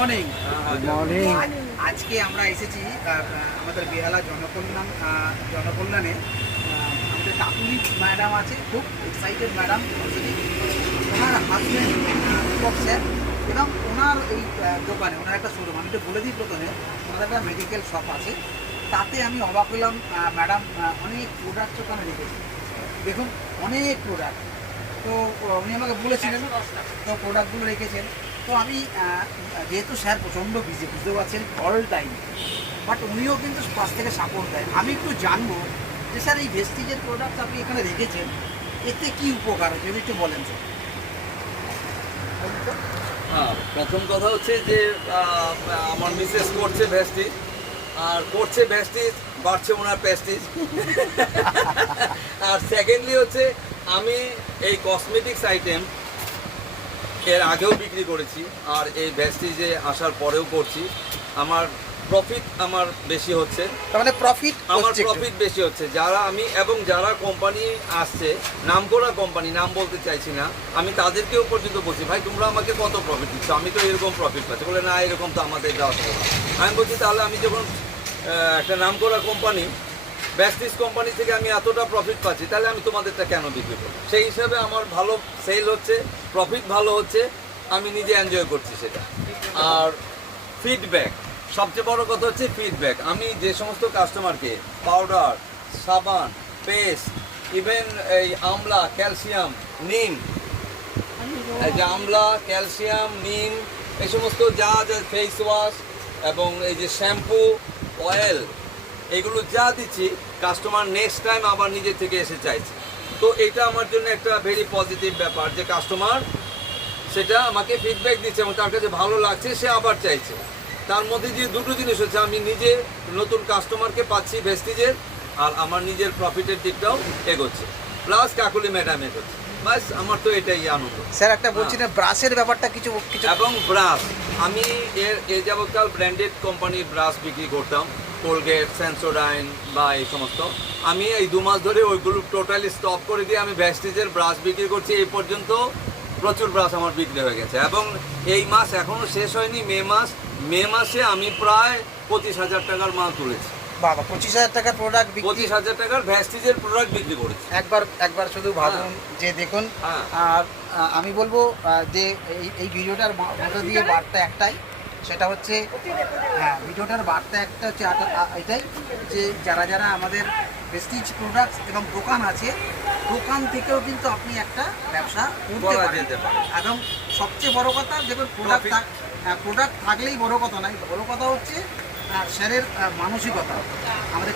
Morning. Good morning. আজকে আমরা এসেছি আমাদের বেহালা জনকল্যাণে। আমাদের কাকুলি ম্যাডাম আছে, খুব এক্সাইটেড ম্যাডাম। ওনার হাজব্যান্ড দীপক স্যার এবং ওনার এই দোকানে ওনার একটা শোরুম, আমি তো বলে দিই প্রথমে, ওনার একটা মেডিকেল শপ আছে। তাতে আমি অবাক হলাম, ম্যাডাম অনেক প্রোডাক্ট ওখানে রেখেছে। দেখুন অনেক প্রোডাক্ট, তো উনি আমাকে বলেছিলেন, তো প্রোডাক্টগুলো রেখেছেন। তো আমি যেহেতু স্যার প্রচণ্ড বিজি, বুঝতে পারছেন, অল টাইম, বাট উনিও কিন্তু পাশ থেকে সাপোর্ট দেয়। আমি একটু জানবো যে স্যার এই ভেস্টিজের প্রোডাক্ট আপনি এখানে রেখেছেন, এতে কি উপকার যদি একটু বলেন স্যার। হ্যাঁ, প্রথম কথা হচ্ছে যে আমার মিসেস করছে ভেস্টিজ, আর করছে ভেস্টিজ, বাড়ছে ওনার প্রেস্টিজ। আর সেকেন্ডলি হচ্ছে আমি এই কসমেটিক্স আইটেম এর আগেও বিক্রি করেছি, আর এই ভেস্টিজে আসার পরেও করছি। আমার প্রফিট আমার বেশি হচ্ছে, মানে প্রফিট আমার প্রফিট বেশি হচ্ছে। যারা আমি এবং যারা কোম্পানি আসছে, নাম করা কোম্পানি, নাম বলতে চাইছি না, আমি তাদেরকেও পর্যন্ত বলছি, ভাই তোমরা আমাকে কত প্রফিট দিচ্ছ, আমি তো এরকম প্রফিট পাচ্ছি। বলে না, এরকম তো আমাদের দেওয়া হবে না। আমি বলছি তাহলে আমি যখন একটা নাম করা কোম্পানি, ভেস্টিজ কোম্পানি থেকে আমি এতটা প্রফিট পাচ্ছি, তাহলে আমি তোমাদেরটা কেন বিক্রি করবো? সেই হিসাবে আমার ভালো সেল হচ্ছে, প্রফিট ভালো হচ্ছে, আমি নিজে এনজয় করছি সেটা। আর ফিডব্যাক, সবচেয়ে বড় কথা হচ্ছে ফিডব্যাক। আমি যে সমস্ত কাস্টমারকে পাউডার, সাবান, পেস্ট, ইভেন এই আমলা, ক্যালসিয়াম, নিম, এই যে আমলা, ক্যালসিয়াম, নিম, এই সমস্ত যা যা ফেস ওয়াশ এবং এই যে শ্যাম্পু, অয়েল, এগুলো যা দিচ্ছি, কাস্টমার নেক্সট টাইম আবার নিজে থেকে এসে চাইছে। তো এটা আমার জন্য একটা ভেরি পজিটিভ ব্যাপার যে কাস্টমার সেটা আমাকে ফিডব্যাক দিচ্ছে এবং তার কাছে ভালো লাগছে, সে আবার চাইছে। তার মধ্যে যে দুটো জিনিস হচ্ছে, আমি নিজে নতুন কাস্টমারকে পাচ্ছি ভেস্টিজের, আর আমার নিজের প্রফিটের দিকটাও এগোচ্ছে, প্লাস কাকুলি ম্যাডাম এগোচ্ছে। বাস আমার তো এটাই আনন্দ। স্যার একটা বলছি না, ব্রাশের ব্যাপারটা কিছু এবং ব্রাশ, আমি এর যাবৎকাল ব্র্যান্ডেড কোম্পানির ব্রাশ বিক্রি করতাম, কোলগেট, সেন্সোডাইন বা এই সমস্ত। আমি এই 2 মাস ধরে ওইগুলো টোটালি স্টপ করে দিয়ে আমি ভেস্টিজের ব্রাশ বিক্রি করছি। এই পর্যন্ত প্রচুর ব্রাশ আমার বিক্রি হয়ে গেছে এবং এই মাস এখনও শেষ হয়নি, মে মাসে আমি প্রায় 25,000 টাকার মাল তুলেছি। বাবা, 25,000 টাকার প্রোডাক্ট, 25,000 টাকার ভেস্টিজের প্রোডাক্ট বিক্রি করেছি। একবার শুধু ভাবুন যে দেখুন। আর আমি বলবো যে এই ভিডিওটার মধ্যে দিয়ে বার্তা একটাই, সেটা হচ্ছে, হ্যাঁ, ভিডিওটার বার্তা একটা হচ্ছে এটাই যে যারা আমাদের ভেস্টিজ প্রোডাক্টস এবং দোকান আছে, দোকান থেকেও কিন্তু আপনি একটা ব্যবসা করতে পারেন। এবং সবচেয়ে বড় কথা, দেখুন প্রোডাক্ট থাকলেই বড় কথা নয়, বড় কথা হচ্ছে স্যারের মানসিকতা। আমাদের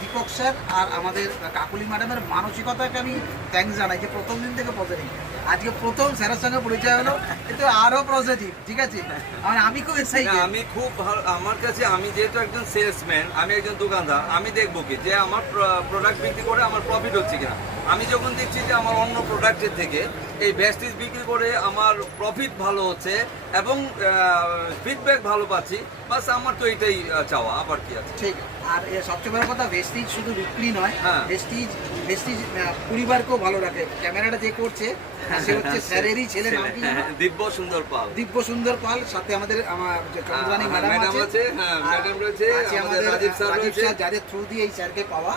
দীপক স্যার আর আমাদের কাকুলি ম্যাডামের মানসিকতাকে আমি থ্যাঙ্কস জানাই যে প্রথম দিন থেকে পজিটিভ। আজকে প্রথম স্যারের সঙ্গে পরিচয় হলো, কিন্তু আরও পজিটিভ। ঠিক আছে, আমি খুব এক্সাইটেড। আমি খুব ভালো, আমার কাছে, আমি যেহেতু একজন সেলসম্যান, আমি একজন দোকানদার, আমি দেখবো কি যে আমার প্রোডাক্ট বিক্রি করে আমার প্রফিট হচ্ছে কিনা। আমি যখন দেখছি যে আমার অন্য প্রোডাক্টের থেকে এই ভেস্টিজ বিক্রি করে আমার প্রফিট ভালো হচ্ছে এবং ফিডব্যাক ভালো পাচ্ছি, বাস আমার তো এটাই চাওয়া, আবার কি আছে। ঠিক। আর সবচেয়ে বড় কথা, ভেস্টিজ শুধু বিক্রি নয়, ভেস্টিজ পরিবারকেও ভালো রাখে। ক্যামেরাটা যে করছে সে হচ্ছে স্যারেরই ছেলে, নাম কি? দিব্য সুন্দর পাল। সাথে আমাদের চন্দ্রানী ম্যাডাম আছে, ম্যাডাম রয়েছে, আমাদের রাজীব স্যার, যাদের থ্রু দিয়ে এই স্যারকে পাওয়া।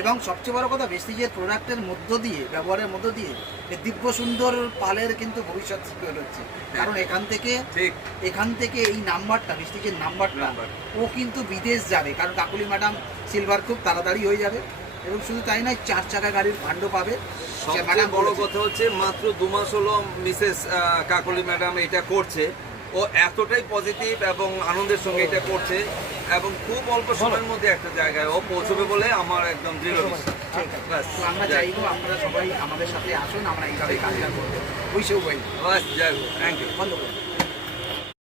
এবং সবচেয়ে বড় কথা, ভেস্টিজের প্রোডাক্টের মধ্য দিয়ে, ব্যবহারের মধ্য দিয়ে দিব্য সুন্দর পালের কিন্তু ভবিষ্যৎ তৈরি হচ্ছে। কারণ এখান থেকে এই নাম্বারটা, ভেস্টিজের নাম্বারটা, ও কিন্তু বিদেশ যাবে। কারণ কাকুলি ম্যাডাম সিলভার খুব তাড়াতাড়ি হয়ে যাবে। এবং শুধু তাই নয়, 4 চাকা গাড়ির ফান্ড পাবে। সবচেয়ে বড় কথা হচ্ছে, মাত্র 2 মাস হলো মিসেস কাকলি ম্যাডাম এটা করছে, ও এতটাই পজিটিভ এবং আনন্দের সঙ্গে এটা করছে এবং খুব অল্প সময়ের মধ্যে একটা জায়গায় ও পৌঁছবে বলে আমার একদম দৃঢ় বিশ্বাস। আমরা চাইবো আপনারা সবাই আমাদের সাথে আসুন, আমরা এইভাবে কাজটা করবো। ওই সব, থ্যাংক ইউ। ধন্যবাদ।